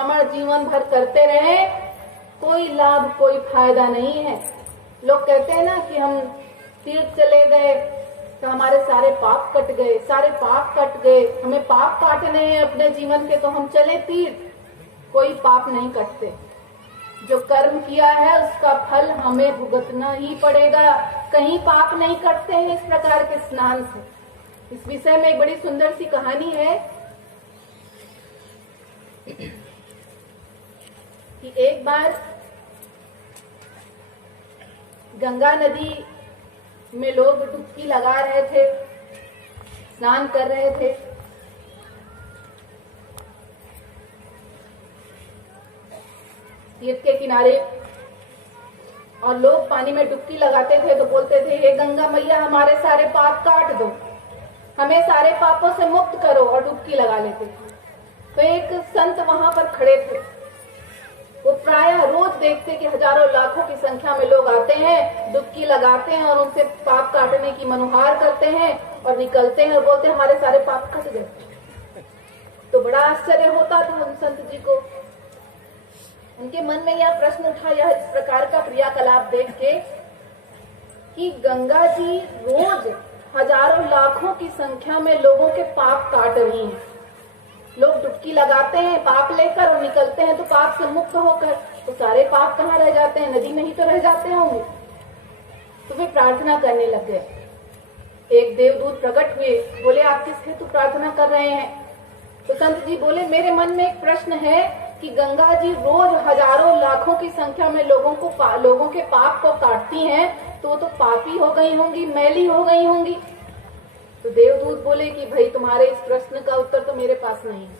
भ्रमण जीवन भर करते रहे, कोई लाभ कोई फायदा नहीं है। लोग कहते हैं ना कि हम तीर्थ चले गए तो हमारे सारे पाप कट गए, सारे पाप कट गए, हमें पाप काटने हैं अपने जीवन के तो हम चले तीर्थ। कोई पाप नहीं कटते। जो कर्म किया है उसका फल हमें भुगतना ही पड़ेगा। कहीं पाप नहीं कटते हैं इस प्रकार के स्नान से। इस विषय में एक बड़ी सुंदर सी कहानी है कि एक बार गंगा नदी में लोग डुबकी लगा रहे थे, स्नान कर रहे थे। तीर्थ के किनारे, और लोग पानी में डुबकी लगाते थे तो बोलते थे, हे गंगा मैया हमारे सारे पाप काट दो, हमें सारे पापों से मुक्त करो, और डुबकी लगा लेते थे। तो एक संत वहां पर खड़े थे। वो प्रायः रोज देखते कि हजारों लाखों की संख्या में लोग आते हैं, डुबकी लगाते हैं और उनसे पाप काटने की मनुहार करते हैं और निकलते हैं और बोलते हैं हमारे सारे पाप कट गए। तो बड़ा आश्चर्य होता था उन संत जी को। उनके मन में यह प्रश्न उठा, यह इस प्रकार का क्रियाकलाप देख के, कि गंगा जी रोज हजारों लाखों की संख्या में लोगों के पाप काट रही हैं। लोग डुबकी लगाते हैं पाप लेकर और निकलते हैं तो पाप से मुक्त होकर, तो सारे पाप कहाँ रह जाते हैं, नदी में ही तो रह जाते होंगे। तो वे प्रार्थना करने लग गए। एक देवदूत प्रकट हुए, बोले आप किस हेतु प्रार्थना कर रहे हैं? तो संत जी बोले, मेरे मन में एक प्रश्न है कि गंगा जी रोज हजारों लाखों की संख्या में लोगों के पाप को काटती हैं, तो वो तो पापी हो गई होंगी, मैली हो गई होंगी। तो देवदूत बोले कि भाई तुम्हारे इस प्रश्न का उत्तर तो मेरे पास नहीं है,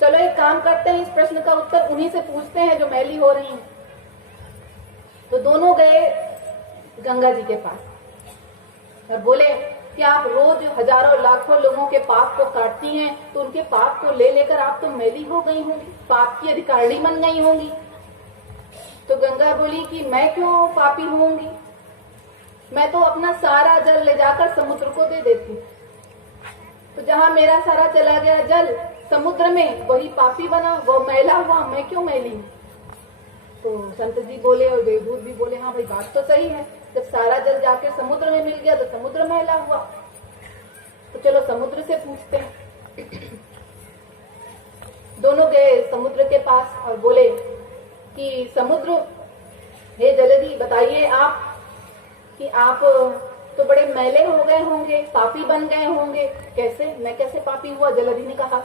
चलो एक काम करते हैं, इस प्रश्न का उत्तर उन्हीं से पूछते हैं जो मैली हो रही हैं। तो दोनों गए गंगा जी के पास और बोले कि आप रोज हजारों लाखों लोगों के पाप को काटती हैं, तो उनके पाप को ले लेकर आप तो मैली हो गई होंगी, पाप की अधिकारिणी बन गई होंगी। तो गंगा बोली कि मैं क्यों पापी होंगी, मैं तो अपना सारा जल ले जाकर समुद्र को दे देती हूँ। तो जहाँ मेरा सारा चला गया जल समुद्र में, वही पापी बना, वो मैला हुआ, मैं क्यों मैली हूँ। तो संत जी बोले और देवदूत भी बोले, हाँ भाई बात तो सही है, जब सारा जल जाके समुद्र में मिल गया तो समुद्र मैला हुआ। तो चलो समुद्र से पूछते हैं। दोनों गए समुद्र के पास और बोले कि समुद्र, हे जलधि बताइए आप कि आप तो बड़े मैले हो गए होंगे, पापी बन गए होंगे, कैसे, मैं कैसे पापी हुआ? जलधि ने कहा।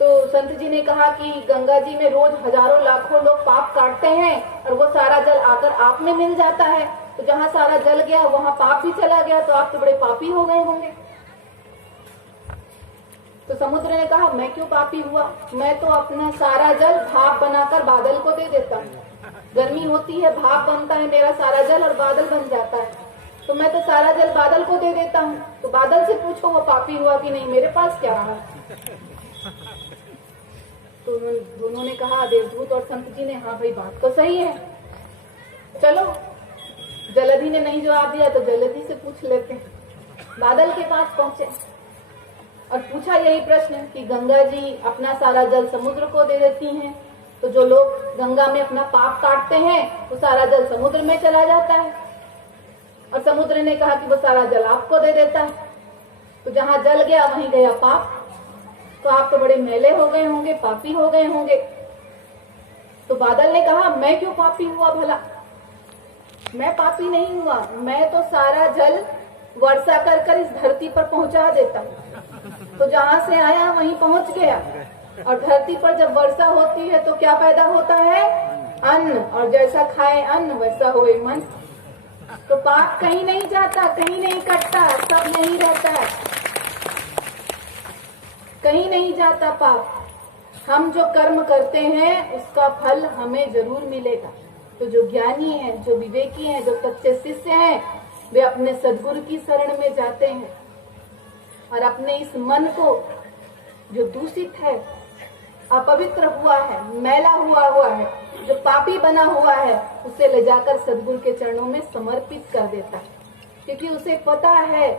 तो संत जी ने कहा कि गंगा जी में रोज हजारों लाखों लोग पाप काटते हैं और वो सारा जल आकर आप में मिल जाता है, तो जहाँ सारा जल गया वहाँ पाप भी चला गया, तो आप तो बड़े पापी हो गए होंगे। तो समुद्र ने कहा, मैं क्यों पापी हुआ, मैं तो अपना सारा जल भाप बनाकर बादल को दे देता हूँ। गर्मी होती है, भाप बनता है मेरा सारा जल और बादल बन जाता है, तो मैं तो सारा जल बादल को दे देता हूँ। तो बादल से पूछो वो पापी हुआ कि नहीं, मेरे पास क्या रहा। तो दोनों ने कहा, देवदूत और संत जी ने, हाँ भाई बात तो सही है, चलो। जलधि ने नहीं जवाब दिया तो जलधि से पूछ लेते हैं। बादल के पास पहुंचे और पूछा यही प्रश्न कि गंगा जी अपना सारा जल समुद्र को दे देती हैं, तो जो लोग गंगा में अपना पाप काटते हैं वो सारा जल समुद्र में चला जाता है। और समुद्र ने कहा कि वो सारा जल आपको दे देता है, तो जहाँ जल गया वहीं गया पाप, तो आप तो बड़े मैले हो गए होंगे, पापी हो गए होंगे। तो बादल ने कहा, मैं क्यों पापी हुआ भला, मैं पापी नहीं हुआ, मैं तो सारा जल वर्षा कर कर इस धरती पर पहुंचा देता हूँ, तो जहाँ से आया वहीं पहुंच गया। और धरती पर जब वर्षा होती है तो क्या पैदा होता है, अन्न, और जैसा खाए अन्न वैसा होए मन। तो पाप कहीं नहीं जाता, कहीं नहीं कटता, सब यहीं रहता है, कहीं नहीं जाता पाप। हम जो कर्म करते हैं उसका फल हमें जरूर मिलेगा। तो जो ज्ञानी हैं, जो विवेकी हैं, जो सच्चे शिष्य हैं, वे अपने सद्गुरु की शरण में जाते हैं और अपने इस मन को जो दूषित है, अपवित्र हुआ है, मैला हुआ है, जो पापी बना हुआ है, उसे ले जाकर सद्गुरु के चरणों में समर्पित कर देता है। क्योंकि उसे पता है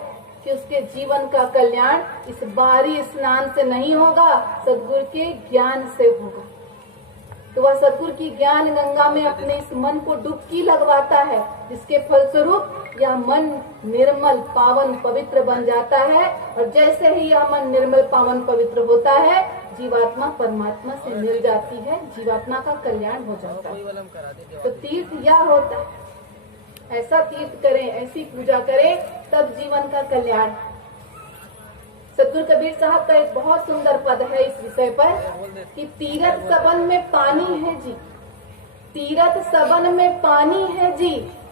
कि उसके जीवन का कल्याण इस बाहरी स्नान से नहीं होगा, सदगुरु के ज्ञान से होगा। तो वह सदगुरु की ज्ञान गंगा में अपने इस मन को डुबकी लगवाता है, जिसके फलस्वरूप यह मन निर्मल पावन पवित्र बन जाता है। और जैसे ही यह मन निर्मल पावन पवित्र होता है, जीवात्मा परमात्मा से मिल जाती है, जीवात्मा का कल्याण हो जाता है। तो तीर्थ यह होता है, ऐसा तीर्थ करें, ऐसी पूजा करें, तब जीवन का कल्याण। सतगुरु कबीर साहब का एक बहुत सुंदर पद है इस विषय पर कि तीरथ सबन में पानी है जी, तीरथ सबन में पानी है जी,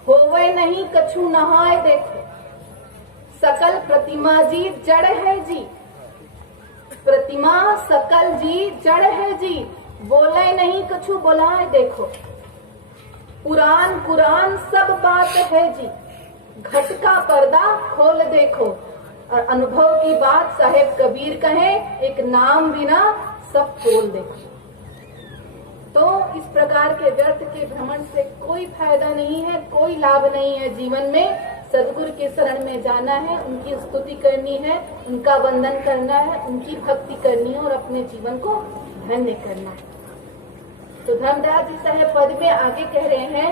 होवे नहीं कछु नहाए देखो, सकल प्रतिमा जी जड़ है जी, प्रतिमा सकल जी जड़ है जी, बोले नहीं कछु बुलाए देखो, पुराण कुरान सब बात है जी, घट का पर्दा खोल देखो। और अनुभव की बात साहेब कबीर कहे, एक नाम बिना सब खोल देखो। तो इस प्रकार के व्यर्थ के भ्रमण से कोई फायदा नहीं है, कोई लाभ नहीं है। जीवन में सदगुरु के शरण में जाना है, उनकी स्तुति करनी है, उनका वंदन करना है, उनकी भक्ति करनी है और अपने जीवन को धन्य करना है। तो धर्मदास जी साहेब पद में आगे कह रहे हैं,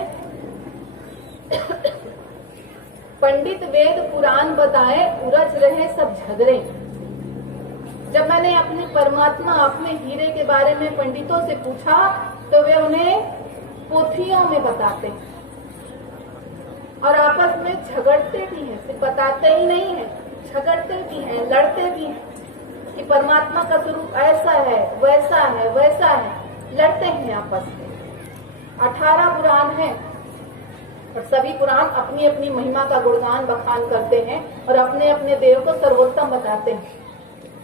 पंडित वेद पुराण बताए उरझ रहे सब झगड़े। जब मैंने अपने परमात्मा अपने हीरे के बारे में पंडितों से पूछा तो वे उन्हें पोथियों में बताते और आपस में झगड़ते भी हैं। सिर्फ बताते ही नहीं है, झगड़ते भी हैं, लड़ते भी हैं कि परमात्मा का स्वरूप ऐसा है, वैसा है, वैसा है। लड़ते हैं आपस में। 18 पुराण हैं और सभी पुराण अपनी अपनी महिमा का गुणगान बखान करते हैं और अपने अपने देव को सर्वोत्तम बताते हैं।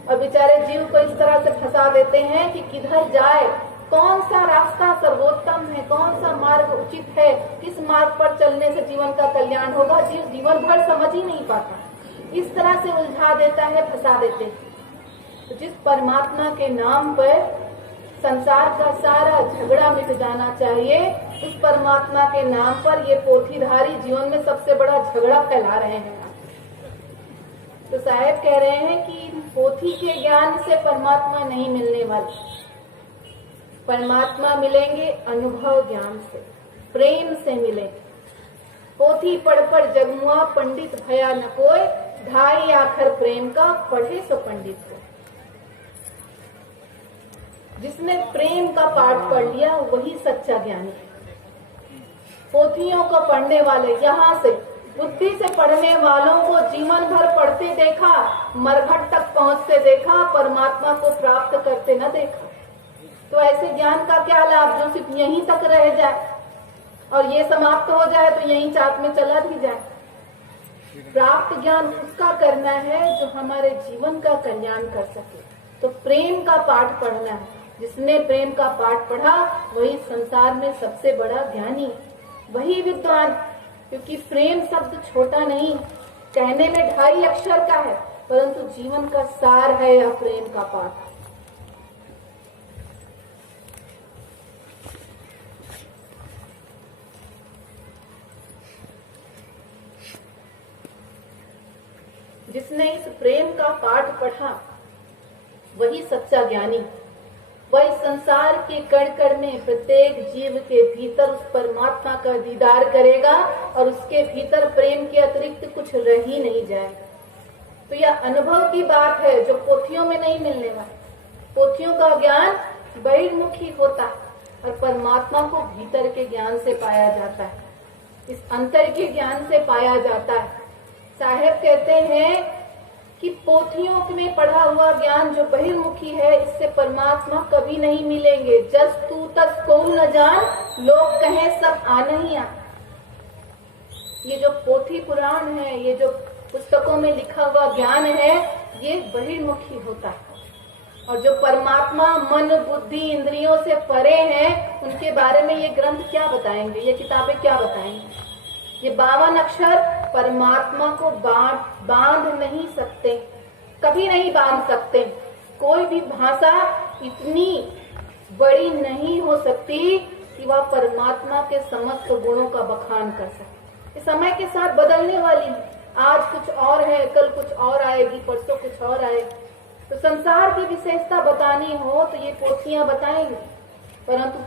और बेचारे जीव को इस तरह से फंसा देते हैं कि किधर जाए, कौन सा रास्ता सर्वोत्तम है, कौन सा मार्ग उचित है, किस मार्ग पर चलने से जीवन का कल्याण होगा, जीव जीवन भर समझ ही नहीं पाता। इस तरह से उलझा देता है, फंसा देते हैं। तो जिस परमात्मा के नाम पर संसार का सारा झगड़ा मिट जाना चाहिए, उस परमात्मा के नाम पर ये पोथीधारी जीवन में सबसे बड़ा झगड़ा फैला रहे हैं। तो साहेब कह रहे हैं कि पोथी के ज्ञान से परमात्मा नहीं मिलने वाले, परमात्मा मिलेंगे अनुभव ज्ञान से, प्रेम से मिलेंगे। पोथी पढ़ पढ़ जगमुआ पंडित भया न कोय, ढाई आखर प्रेम का पढ़े सो पंडित को। जिसने प्रेम का पाठ पढ़ लिया वही सच्चा ज्ञानी है। पोथियों को पढ़ने वाले, यहाँ से बुद्धि से पढ़ने वालों को जीवन भर पढ़ते देखा, मरघट तक पहुँचते देखा, परमात्मा को प्राप्त करते न देखा। तो ऐसे ज्ञान का क्या लाभ जो सिर्फ यहीं तक रह जाए और ये समाप्त हो जाए तो यहीं चाक में चला भी जाए। प्राप्त ज्ञान उसका करना है जो हमारे जीवन का कल्याण कर सके। तो प्रेम का पाठ पढ़ना है। जिसने प्रेम का पाठ पढ़ा वही संसार में सबसे बड़ा ज्ञानी, वही विद्वान। क्योंकि प्रेम शब्द छोटा नहीं, कहने में 2.5 अक्षर का है, परंतु जीवन का सार है यह प्रेम का पाठ। जिसने इस प्रेम का पाठ पढ़ा वही सच्चा ज्ञानी। वही संसार के कण कण में प्रत्येक जीव के भीतर उस परमात्मा का दीदार करेगा और उसके भीतर प्रेम के अतिरिक्त कुछ रह ही नहीं जाएगा। तो यह अनुभव की बात है जो पोथियों में नहीं मिलने वाली। पोथियों का ज्ञान बहिर्मुखी होता है और परमात्मा को भीतर के ज्ञान से पाया जाता है, इस अंतर के ज्ञान से पाया जाता है। साहेब कहते हैं कि पोथियों में पढ़ा हुआ ज्ञान जो बहिर्मुखी है, इससे परमात्मा कभी नहीं मिलेंगे। जस तू तस को न जान, लोग कहें सब आना ही आ। ये जो पोथी पुराण है, ये जो पुस्तकों में लिखा हुआ ज्ञान है, ये बहिर्मुखी होता है। और जो परमात्मा मन बुद्धि इंद्रियों से परे हैं, उनके बारे में ये ग्रंथ क्या बताएंगे, ये किताबें क्या बताएंगे। ये 52 अक्षर परमात्मा को बांध नहीं सकते, कभी नहीं बांध सकते। कोई भी भाषा इतनी बड़ी नहीं हो सकती कि वह परमात्मा के समस्त गुणों का बखान कर सके। ये समय के साथ बदलने वाली है। आज कुछ और है, कल कुछ और आएगी, परसों कुछ और आए। तो संसार की विशेषता बतानी हो तो ये पोथियां बताएंगी, परंतु